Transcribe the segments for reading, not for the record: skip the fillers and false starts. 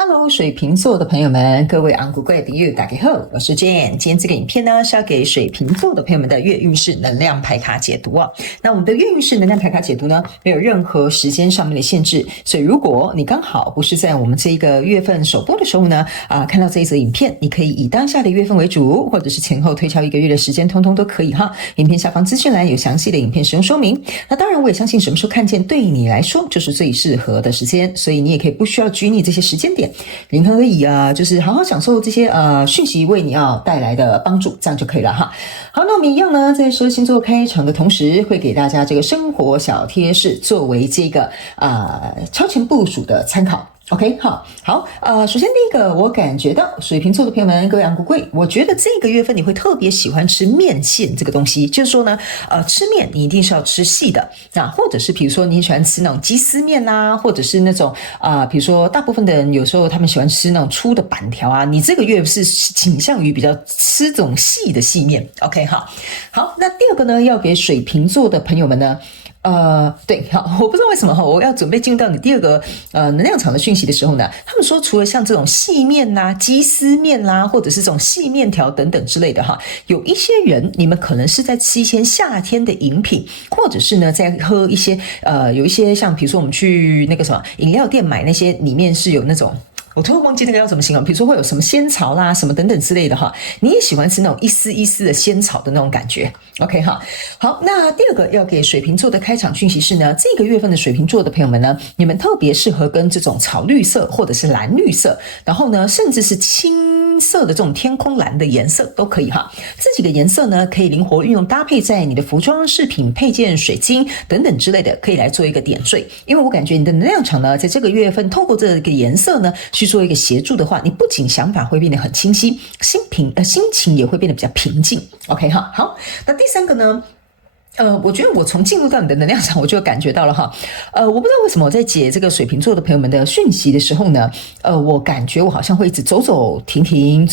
Hello， 水瓶座的朋友們，各位昂古貴的友大家好，我是 Jane。今天這個影片呢是要給水瓶座的朋友們的月運勢能量牌卡解讀哦。那我們的月運勢能量牌卡解讀呢，沒有任何時間上面的限制，所以如果你剛好不是在我們這個月份首播的時候呢，看到這一則影片，你可以以當下的月份為主，或者是前後推敲1個月的時間，通通都可以哈。影片下方資訊欄有詳細的影片使用說明。那當然，我也相信什麼時候看見對你來說就是最適合的時間，所以你也可以不需要拘泥這些時間點。你可以就是好好享受這些訊息為你要帶來的幫助，這樣就可以了哈。好，那我們一樣呢，在12星座開場的同時，會給大家這個生活小貼士，作為這個超前部署的參考。OK， 好，首先第一個，我感覺到水瓶座的朋友們，各位昂古貴，我覺得這個月份你會特別喜歡吃麵線這個東西，就是說呢，吃麵你一定是要吃細的，那或者是比如說你喜歡吃那種雞絲麵啦，或者是那種比如說大部分的人有時候他們喜歡吃那種粗的板條啊，你這個月是傾向於比較吃這種細的細麵。OK， 好，那第二個呢，要給水瓶座的朋友們呢。對，好，我不知道為什麼我要準備進入到你第二個能量場的訊息的時候呢，他們說除了像這種細麵啦、雞絲麵啦，或者是這種細麵條等等之類的哈，有一些人你們可能是在吃一些夏天的飲品，或者是呢在喝一些有一些像比如說我們去那個什麼飲料店買那些裡面是有那種。我突然忘記那個要怎麼形容，比如說會有什麼仙草啦、什麼等等之類的哈，你也喜歡吃那種一絲一絲的仙草的那種感覺。OK 哈，好，那第二個要給水瓶座的開場訊息是呢，這個月份的水瓶座的朋友們呢，你們特別適合跟這種草綠色或者是藍綠色，然後呢，甚至是青色的這種天空藍的顏色都可以哈。這幾個顏色呢，可以靈活運用搭配在你的服裝、飾品、配件、水晶等等之類的，可以來做一個點綴。因為我感覺你的能量場呢，在這個月份透過這個顏色呢，去做一個協助的話，你不僅想法會變得很清晰，心情也會變得比較平靜。OK 哈，好，那第三個呢？我覺得我從進入到你的能量場，我就感覺到了哈。我不知道為什麼我在解這個水瓶座的朋友們的訊息的時候呢，我感覺我好像會一直走走停停，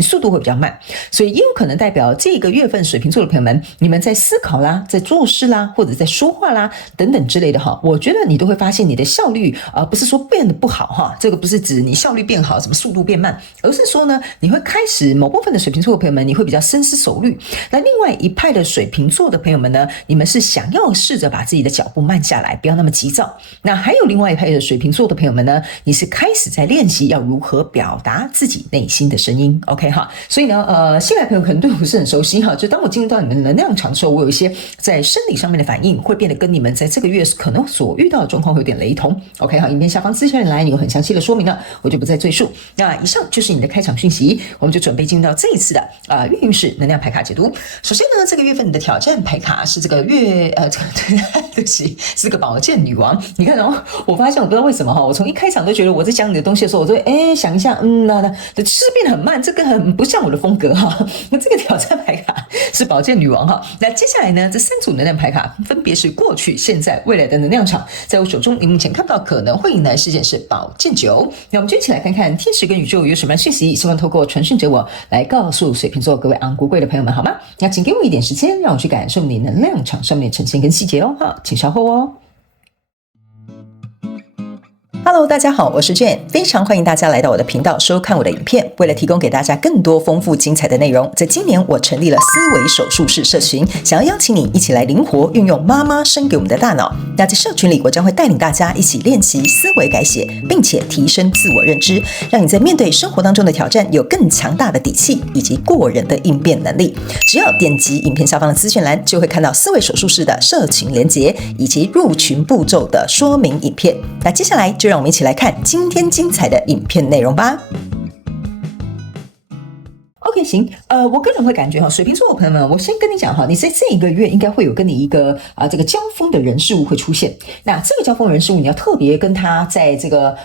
速度會比較慢，所以也有可能代表這個月份水瓶座的朋友們，你們在思考啦，在做事啦，或者在說話啦等等之類的哈。我覺得你都會發現你的效率不是說變得不好哈，這個不是指你效率變好，什麼速度變慢，而是說呢，你會開始某部分的水瓶座的朋友們，你會比較深思熟慮。那另外一派的水瓶座的朋友們呢，你們是想要試着把自己的腳步慢下來，不要那麼急躁。那還有另外一派的水瓶座的朋友們呢，你是開始在練習要如何表達自己內心的聲音。OK 哈，所以呢，新來朋友可能對我不是很熟悉哈。就當我進入到你們的能量場的時候，我有一些在生理上面的反應，會變得跟你們在這個月可能所遇到的狀況會有點雷同。OK 哈，影片下方資訊欄有很詳細的說明了，我就不再贅述。那以上就是你的開場訊息，我們就準備進入到這一次的月運勢能量牌卡解讀。首先呢，這個月份你的挑戰牌卡是這個對不起，是個寶劍女王。你看我發現我不知道為什麼哈，我從一開場都覺得我在講你的東西的時候，我就會想一下，那是變得很慢，這個很不像我的風格哈。那這個挑戰牌卡是寶劍女王哈。那接下來呢，這3組能量牌卡分別是過去、現在、未來的能量場，在我手中，你目前看到可能會迎來事件是寶劍9。那我們就一起來看看天使跟宇宙有什麼訊息，希望透過傳訊者我來告訴水瓶座各位昂古貴的朋友們好嗎？那請給我一點時間，讓我去感受你能量場上面呈現跟細節哦，好，請稍後哦。Hello， 大家好，我是 Jane， 非常歡迎大家來到我的頻道收看我的影片。為了提供給大家更多豐富精彩的內容，在今年我成立了思維手術室社群，想要邀請你一起來靈活運用媽媽生給我們的大腦。那在社群裡，我將會帶領大家一起練習思維改寫，並且提升自我認知，讓你在面對生活當中的挑戰有更強大的底氣以及過人的應變能力。只要點擊影片下方的資訊欄，就會看到思維手術室的社群連結以及入群步驟的說明影片。那接下來就讓我們一起來看今天精彩的影片內容吧。OK， 行，我個人會感覺哈，水瓶座的朋友們，我先跟你講哈，你在這一個月應該會有跟你一個這個交鋒的人事物會出現。那這個交鋒的人事物，你要特別跟他在這個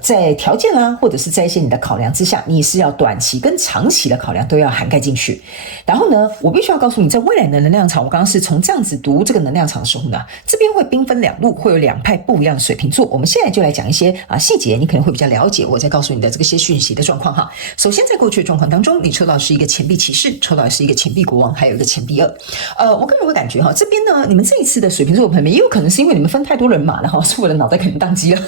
在條件啦，或者是在一些你的考量之下，你是要短期跟長期的考量都要涵蓋進去。然後呢，我必須要告訴你，在未來的能量場，我剛剛是從這樣子讀這個能量場的時候呢，這邊會兵分兩路，會有2派不一樣的水瓶座。我們現在就來講一些細節，你可能會比較了解我在告訴你的這個些訊息的狀況哈。首先，在過去的狀況當中，你抽到的是一個錢幣騎士，抽到的是一個錢幣國王，還有一個錢幣2。我個人會感覺哈，這邊呢，你們這一次的水瓶座的朋友們，也有可能是因為你們分太多人馬了哈，所以我的腦袋可能宕機了。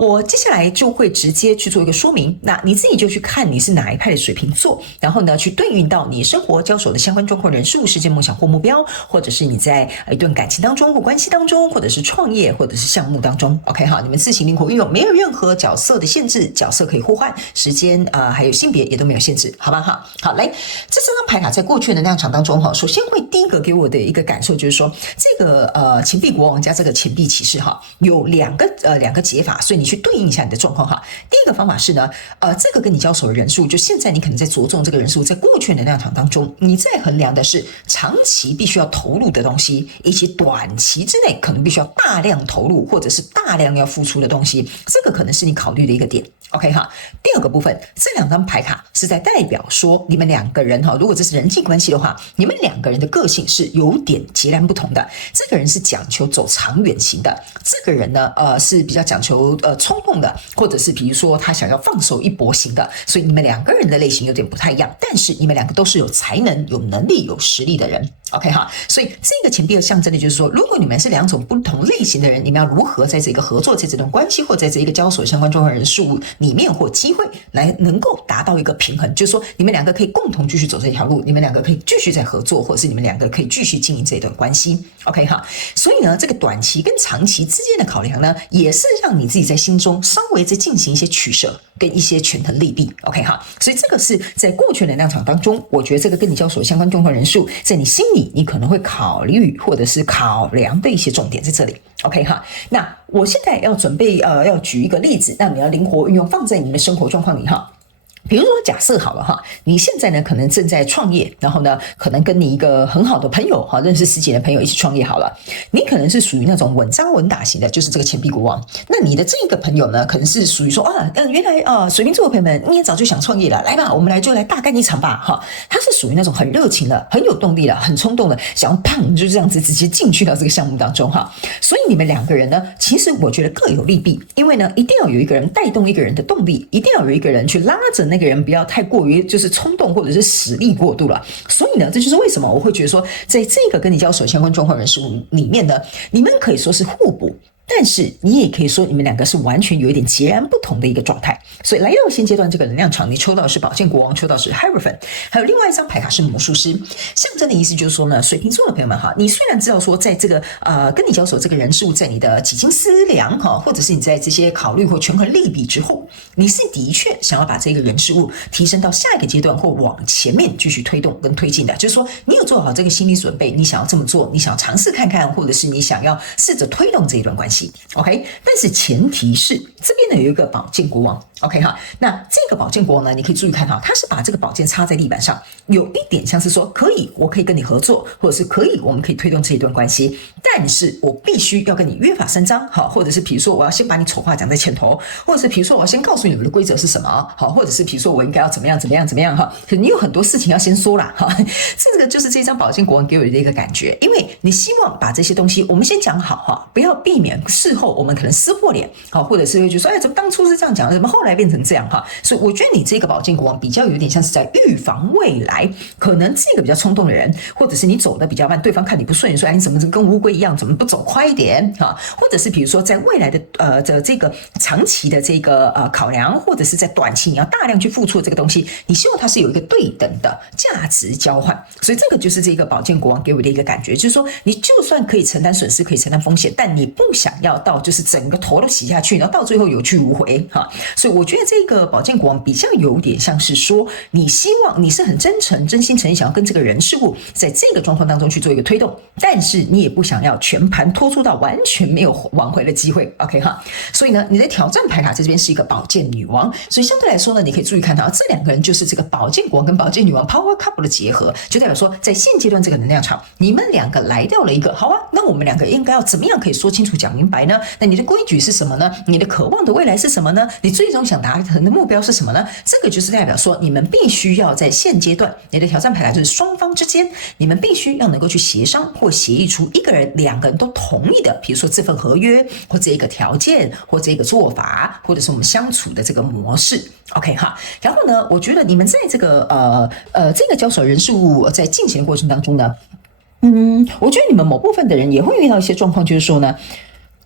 我接下來就會直接去做一個說明，那你自己就去看你是哪一派的水瓶座，然後呢，去對應到你生活交手的相關狀況、人事物、事件、夢想或目標，或者是你在一段感情當中或關係當中，或者是創業或者是項目當中。OK 好，你們自行靈活運用，沒有任何角色的限制，角色可以互換，時間還有性別也都沒有限制，好吧哈。好，來，這三張牌卡在過去的能量場當中哈，首先會第一個給我的一個感受就是說，這個錢幣國王加這個錢幣騎士哈，有兩個解法，所以你去對應一下你的狀況哈。第一個方法是呢，這個跟你交手的人數，就現在你可能在着重這個人數，在過去的能量場當中，你在衡量的是長期必須要投入的東西，以及短期之內可能必須要大量投入或者是大量要付出的東西，這個可能是你考慮的一個點。OK 哈，第二個部分，這兩張牌卡是在代表說你們兩個人哈，如果這是人際關係的話，你們兩個人的個性是有點截然不同的。這個人是講求走長遠型的，這個人呢，是比較講求衝動的，或者是比如說他想要放手一搏型的，所以你們兩個人的類型有點不太一樣，但是你們兩個都是有才能、有能力、有實力的人。OK 哈，所以這個錢幣的象徵的就是說，如果你們是兩種不同類型的人，你們要如何在這個合作、在這段關係或在這一個交手相關狀況人事物裡面或機會來能夠達到一個平衡，就是說你們兩個可以共同繼續走這條路，你們兩個可以繼續在合作，或者是你們兩個可以繼續經營這段關係。OK 哈，所以呢，這個短期跟長期之間的考量呢，也是讓你自己在心中稍微再進行一些取捨跟一些權衡利弊。OK 哈，所以這個是在過去能量場當中，我覺得這個跟你交手相關狀況人數，在你心裡你可能會考慮或者是考量的一些重點在這裡。OK 哈，那我現在要準備要舉一個例子，那你要靈活運用放在你們的生活狀況裡哈。比如說假設好了哈，你現在呢可能正在創業，然後呢可能跟你一個很好的朋友哈，認識10幾年的朋友一起創業好了，你可能是屬於那種穩紮穩打型的，就是這個錢幣國王。那你的這個朋友呢，可能是屬於說原來水瓶座的朋友們，你也早就想創業了，來吧，我們就來大幹一場吧哈。他是屬於那種很熱情的、很有動力的、很衝動的，想要砰就這樣子直接進去到這個項目當中哈。所以你們兩個人呢，其實我覺得各有利弊，因為呢一定要有一個人帶動一個人的動力，一定要有一個人去拉着那個人不要太過於就是衝動或者是使力過度了。所以呢，這就是為什麼我會覺得說，在這個跟你交手相關狀況人事物裡面呢，你們可以說是互補，但是你也可以說你們兩個是完全有一點截然不同的一個狀態。所以來到現階段這個能量場，你抽到的是寶劍國王，抽到的是 Hierophant， 還有另外一張牌卡是魔術師。象徵的意思就是說呢，水瓶座的朋友們哈，你雖然知道說在這個跟你交手這個人事物在你的幾經思量哈，或者是你在這些考慮或權衡利弊之後，你是的確想要把這個人事物提升到下一個階段或往前面繼續推動跟推進的，就是說你有做好這個心理準備，你想要這麼做，你想要嘗試看看，或者是你想要試着推動這一段關係。OK， 但是前提是這邊呢有一個寶劍國王。OK 哈，那這個寶劍國王呢，你可以注意看哈，他是把這個寶劍插在地板上，有一點像是說可以，我可以跟你合作，或者是可以，我們可以推動這一段關係，但是我必須要跟你約法三章，好，或者是比如說我要先把你醜話講在前頭，或者是比如說我要先告訴你們的規則是什麼，好，或者是比如說我應該要怎麼樣哈，你有很多事情要先說啦哈，這個就是這張寶劍國王給我的一個感覺，因為你希望把這些東西我們先講好哈，不要避免事後我們可能撕破臉，好，或者是會覺得說，哎，怎麼當初是這樣講，怎麼後來變成這樣哈？所以我覺得你這個寶劍國王比較有點像是在預防未來，可能這個比較衝動的人，或者是你走的比較慢，對方看你不順眼，說哎你怎麼跟烏龜一樣，怎麼不走快一點哈？或者是比如說在未來的這個長期的這個考量，或者是在短期你要大量去付出的這個東西，你希望它是有一個對等的價值交換。所以這個就是這個寶劍國王給我的一個感覺，就是說你就算可以承擔損失，可以承擔風險，但你不想要到就是整個頭都洗下去，然後到最後有去無回哈。所以我覺得這個寶劍國王比較有點像是說，你希望你是很真誠、真心誠意想要跟這個人事物在這個狀況當中去做一個推動，但是你也不想要全盤托出到完全沒有挽回的機會。OK 哈，所以呢，你的挑戰牌卡在這邊是一個寶劍女王，所以相對來說呢，你可以注意看到這兩個人就是這個寶劍國王跟寶劍女王 Power Couple 的結合，就代表說在現階段這個能量場，你們兩個來到了一個好啊，那我們兩個應該要怎麼樣可以說清楚、講明白呢？那你的規矩是什麼呢？你的渴望的未來是什麼呢？你最終想達成的目標是什麼呢？這個就是代表說，你們必須要在現階段，你的挑戰牌卡就是雙方之間，你們必須要能夠去協商或協議出一個人、兩個人都同意的，比如說這份合約或這一個條件或這個做法，或者是我們相處的這個模式。OK 哈，然後呢，我覺得你們在這個這個交手人事物在進行的過程當中呢，我覺得你們某部分的人也會遇到一些狀況，就是說呢，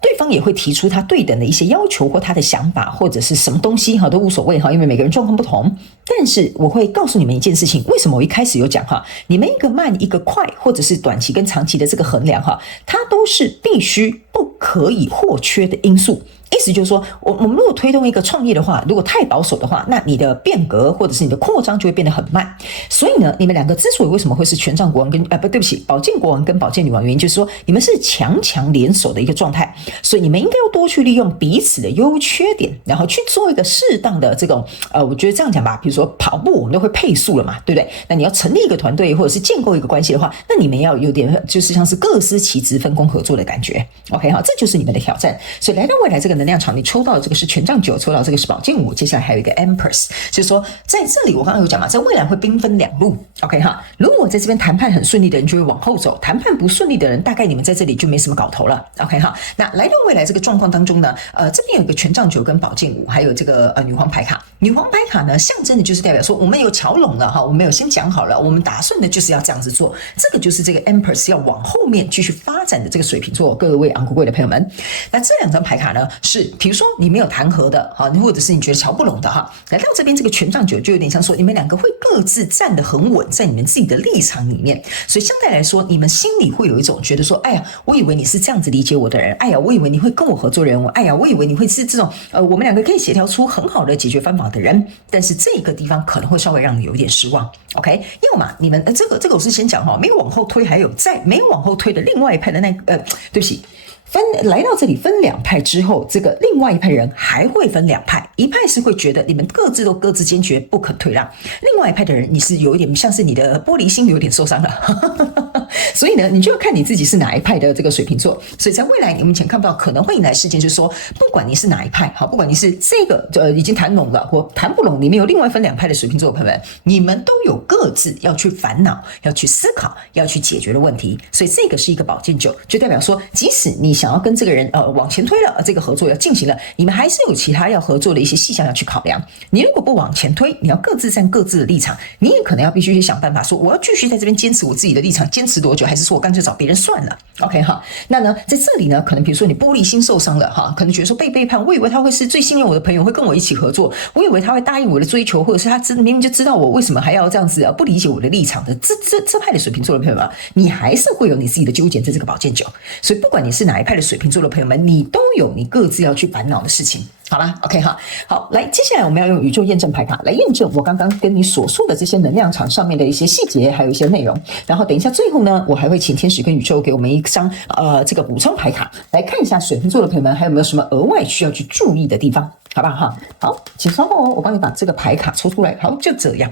對方也會提出他對等的一些要求或他的想法或者是什麼東西哈，都無所謂哈，因為每個人狀況不同。但是我會告訴你們一件事情，為什麼我一開始有講哈，你們一個慢一個快，或者是短期跟長期的這個衡量哈，它都是必須不可以或缺的因素。意思就是說，我們如果推動一個創業的話，如果太保守的話，那你的變革或者是你的擴張就會變得很慢。所以呢，你們兩個之所以為什麼會是權杖國王跟對不起，寶劍國王跟寶劍女王，原因就是說你們是強強聯手的一個狀態，所以你們應該要多去利用彼此的優缺點，然後去做一個適當的這種我覺得這樣講吧，比如說跑步我們都會配速了嘛，對不對？那你要成立一個團隊或者是建構一個關係的話，那你們要有點就是像是各司其職、分工合作的感覺。OK 哈，這就是你們的挑戰。所以來到未來這個能量場，你抽到的這個是權杖9，抽到這個是寶劍5，接下來還有一個 Empress， 就是說在這裡我剛剛有講嘛，在未來會兵分兩路。OK 哈，如果在這邊談判很順利的人就會往後走，談判不順利的人大概你們在這裡就沒什麼搞頭了。OK 哈，那來到未來這個狀況當中呢，這邊有一個權杖9跟寶劍5，還有這個女皇牌卡。女皇牌卡呢，象徵的就是代表說我們有橋攏了哈，我們有先講好了，我們打算的就是要這樣子做。這個就是這個 Empress 要往後面繼續發展的這個水瓶座各位昂貴的朋友們。那這兩張牌卡呢，是比如說你沒有談合的哈，或者是你覺得瞧不攏的哈，來到這邊這個權杖9就有點像說你們兩個會各自站得很穩在你們自己的立場裡面，所以相對來說你們心裡會有一種覺得說，哎呀，我以為你是這樣子理解我的人，哎呀，我以為你會跟我合作人物，哎呀，我以為你會是這種我们兩個可以協調出很好的解決方法的人，但是這個地方可能會稍微讓你有一點失望。OK， 要麼你們這個我是先講哈，沒有往後推，還有在沒有往後推的另外一派的對不起。來到這裡分兩派之後，這個另外一派人還會分兩派，一派是會覺得你們各自都各自堅決不可退讓，另外一派的人你是有一點像是你的玻璃心有點受傷了，所以呢，你就要看你自己是哪一派的這個水瓶座。所以在未來你目前看不到可能會引來事件，就是說不管你是哪一派，好，不管你是這個已經談攏了或談不攏，你們有另外分兩派的水瓶座的朋友們，你們都有各自要去煩惱、要去思考、要去解決的問題。所以這個是一個寶劍9，就代表說，即使你想要跟這個人往前推了，這個合作要進行了，你們還是有其他要合作的一些細項要去考量。你如果不往前推，你要各自站各自的立場，你也可能要必須去想辦法說，我要繼續在這邊堅持我自己的立場，堅持多久，還是說我乾脆找別人算了。OK 哈，那呢，在這裡呢，可能比如說你玻璃心受傷了哈，可能覺得說被背叛，我以為他會是最信任我的朋友，會跟我一起合作，我以為他會答應我的追求，或者是他明明就知道我為什麼還要這樣子不理解我的立場的這派的水瓶座的朋友們，你還是會有你自己的糾結在這個寶劍9。所以不管你是哪一派的水瓶座的朋友們，你都有你各自要去煩惱的事情。好啦 OK 哈，好，來，接下來我們要用宇宙驗證牌卡來驗證我剛剛跟你所說的這些能量場上面的一些細節，還有一些內容。然後等一下最後呢，我還會請天使跟宇宙給我們一張這個補充牌卡，來看一下水瓶座的朋友們還有沒有什麼額外需要去注意的地方，好不好哈？好，請稍後哦，我幫你把這個牌卡抽出來。好，就這樣。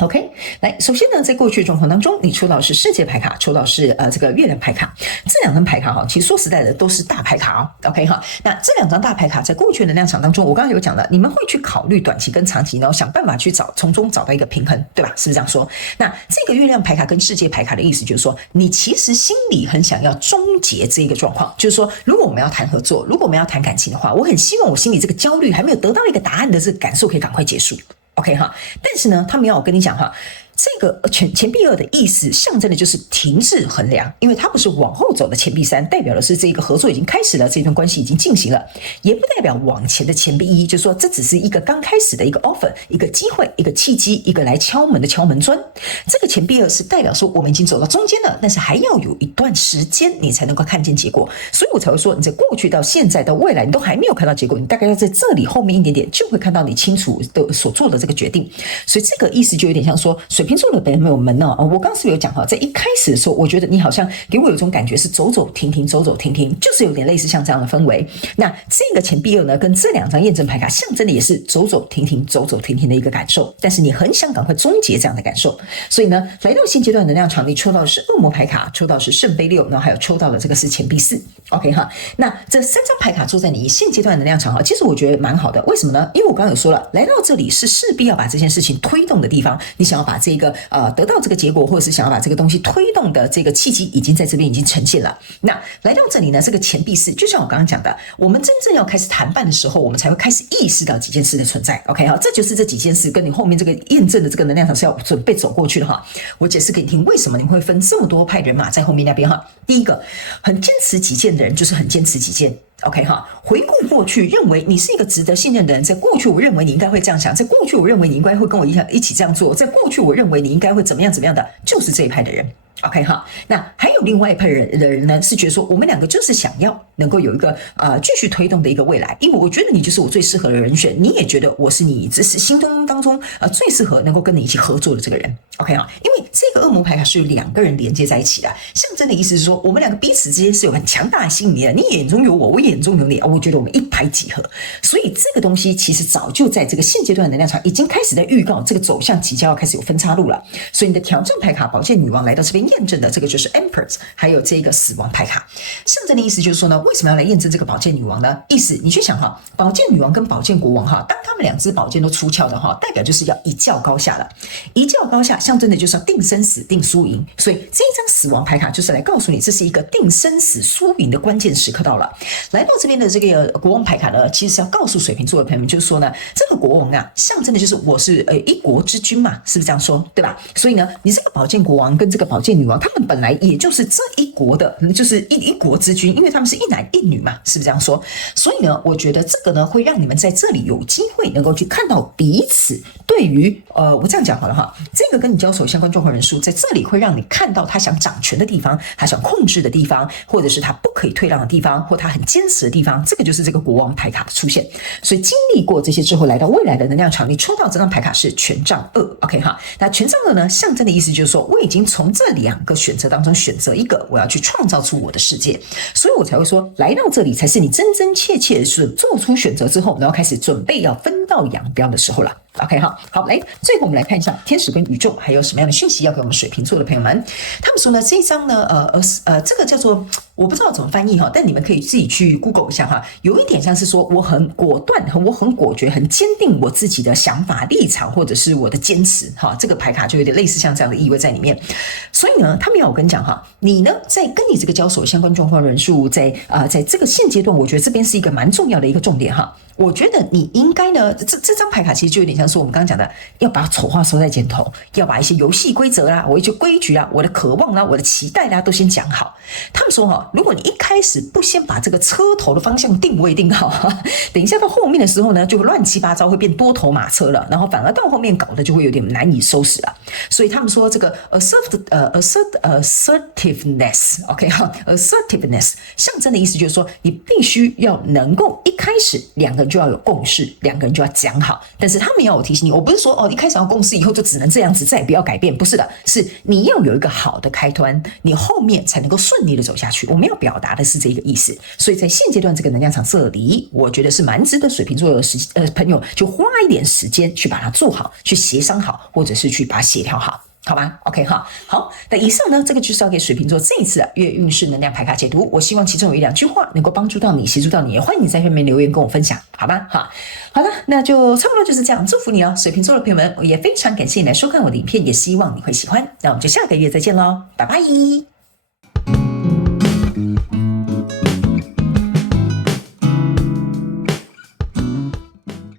OK， 來，首先呢，在過去的狀況當中，你抽到的是世界牌卡，抽到的是這個月亮牌卡，這兩張牌卡哈，其實說實在的都是大牌卡哦。OK 哈，那這兩張大牌卡在過去的能量場當中，我剛剛有講了，你們會去考慮短期跟長期，然後想辦法去從中找到一個平衡，對吧？是不是這樣說？那這個月亮牌卡跟世界牌卡的意思就是說，你其實心裡很想要終結這個狀況，就是說，如果我們要談合作，如果我們要談感情的話，我很希望我心裡這個焦慮還沒有得到一個答案的這個感受可以趕快結束。OK 哈，但是呢，他們要我跟你講哈，這個錢幣2的意思象徵的就是停滯衡量，因為它不是往後走的錢幣3，代表的是這個合作已經開始了，這段關係已經進行了，也不代表往前的錢幣1，就是說這只是一個剛開始的一個 offer， 一個機會，一個契機，一個來敲門的敲門磚。這個錢幣2是代表說我們已經走到中間了，但是還要有一段時間你才能夠看見結果，所以我才會說你在過去到現在到未來你都還沒有看到結果，你大概要在這裡後面一點點就會看到你清楚的所做的這個決定。所以這個意思就有點像說水瓶座的朋友們呢，我剛剛是有講哈，在一開始的時候，我覺得你好像給我有一種感覺是走走停停，走走停停，就是有點類似像這樣的氛圍。那這個錢幣2呢，跟這兩張驗證牌卡象徵的也是走走停停，走走停停的一個感受，但是你很想趕快終結這樣的感受。所以呢，來到現階段能量場，你抽到的是惡魔牌卡，抽到的是聖杯6，然後還有抽到的這個是錢幣4。OK 哈，那這3張牌卡坐在你現階段能量場哈，其實我覺得蠻好的。為什麼呢？因為我剛剛有說了，來到這裡是勢必要把這件事情推動的地方，你想要把這這個得到這個結果，或者是想要把這個東西推動的這個契機，已經在這邊已經呈現了。那來到這裡呢，這個前提是，就像我剛剛講的，我們真正要開始談判的時候，我們才會開始意識到幾件事的存在。OK 哈，這就是這幾件事跟你後面這個驗證的這個能量場是要準備走過去的哈。我解釋給你聽，為什麼你會分這麼多派人馬在後面那邊哈？第一個，很堅持己見的人就是很堅持己見。OK 哈，回顧過去，認為你是一個值得信任的人。在過去，我認為你應該會這樣想；在過去，我認為你應該會跟我一起這樣做；在過去，我認為你應該會怎麼樣的，就是這一派的人。OK 哈，那還有另外一派人的人呢，是覺得說我們兩個就是想要能夠有一個繼續推動的一個未來，因為我覺得你就是我最適合的人選，你也覺得我是你只是心中當中最適合能夠跟你一起合作的這個人。OK 哈，因為這個惡魔牌卡是由兩個人連接在一起的，象徵的意思是說我們兩個彼此之間是有很強大的吸引力的，你眼中有我，我眼中有你，我覺得我們一拍即合，所以這個東西其實早就在這個現階段的能量場已經開始在預告這個走向即將要開始有分岔路了。所以你的挑戰牌卡寶劍女王來到這邊驗證的這個就是 Empress， 還有這個死亡牌卡，象徵的意思就是說呢，為什麼要來驗證這個寶劍女王呢？意思你去想哈，寶劍女王跟寶劍國王哈，當他們兩支寶劍都出鞘的哈，代表就是要一較高下了，一較高下象徵的就是要定生死、定輸贏。所以這一張死亡牌卡就是來告訴你，這是一個定生死、輸贏的關鍵時刻到了。來到這邊的這個國王牌卡呢，其實是要告訴水瓶座的朋友們，就是說呢，這個國王啊，象徵的就是我是一國之君嘛，是不是這樣說？對吧？所以呢，你這個寶劍國王跟這個寶劍女王，他們本來也就是這一國的，就是一國之君，因為他們是一男一女嘛，是不是這樣說？所以呢，我覺得這個呢，會讓你們在這裡有機會能夠去看到彼此對於我這樣講好了哈，這個跟你交手相關狀況人數，在這裡會讓你看到他想掌權的地方，他想控制的地方，或者是他不可以退讓的地方，或他很堅持的地方，這個就是這個國王牌卡的出現。所以經歷過這些之後，來到未來的能量場，你抽到這張牌卡是權杖2 ，OK 哈？那權杖2呢，象徵的意思就是說，我已經從這兩個選擇當中選擇一個，我要去創造出我的世界，所以我才會說，來到這裡才是你真真切切是做出選擇之後，然後開始準備要分道揚鑣的時候了。OK 好，來，最後我們來看一下天使跟宇宙還有什麼樣的訊息要給我們水瓶座的朋友們。他們說呢，這一張呢，這個叫做我不知道怎麼翻譯哈，但你們可以自己去 Google 一下哈。有一點像是說我很果斷，我很果決，很堅定我自己的想法立場或者是我的堅持哈。這個牌卡就有點類似像這樣的意味在裡面。所以呢，他們要我跟你講哈，你呢在跟你這個交手相關狀況人數，在這個現階段，我覺得這邊是一個蠻重要的一個重點哈。我覺得你應該呢，這張牌卡其實就有點像是我們剛剛講的，要把醜話說在前頭，要把一些遊戲規則啦、我一些規矩啦、我的渴望啦、我的期待啦都先講好。他們說哈，如果你一開始不先把這個車頭的方向定位定好，等一下到後面的時候呢，就會亂七八糟，會變多頭馬車了，然後反而到後面搞得就會有點難以收拾了。所以他們說這個 assertiveness，OK 哈，assertiveness 象徵的意思就是說，你必須要能夠一開始兩個人就要有共識，兩個人就要講好。但是他們要我提醒你，我不是說一開始要共識以後就只能這樣子，再也不要改變，不是的，是你要有一個好的開端，你後面才能夠順利的走下去。我們要表達的是這個意思。所以在現階段這個能量場這裡，我覺得是蠻值得水瓶座的朋友就花一點時間去把它做好，去協商好，或者是去把它協調好。好吧 ，OK 哈，好，那以上呢，這個就是要給水瓶座這一次的月運勢能量牌卡解讀。我希望其中有一兩句話能夠幫助到你，協助到你，也歡迎你在下面留言跟我分享，好吧？好了，那就差不多就是這樣，祝福你哦，水瓶座的朋友們，我也非常感謝你來收看我的影片，也希望你會喜歡。那我們就下個月再見嘍，拜拜。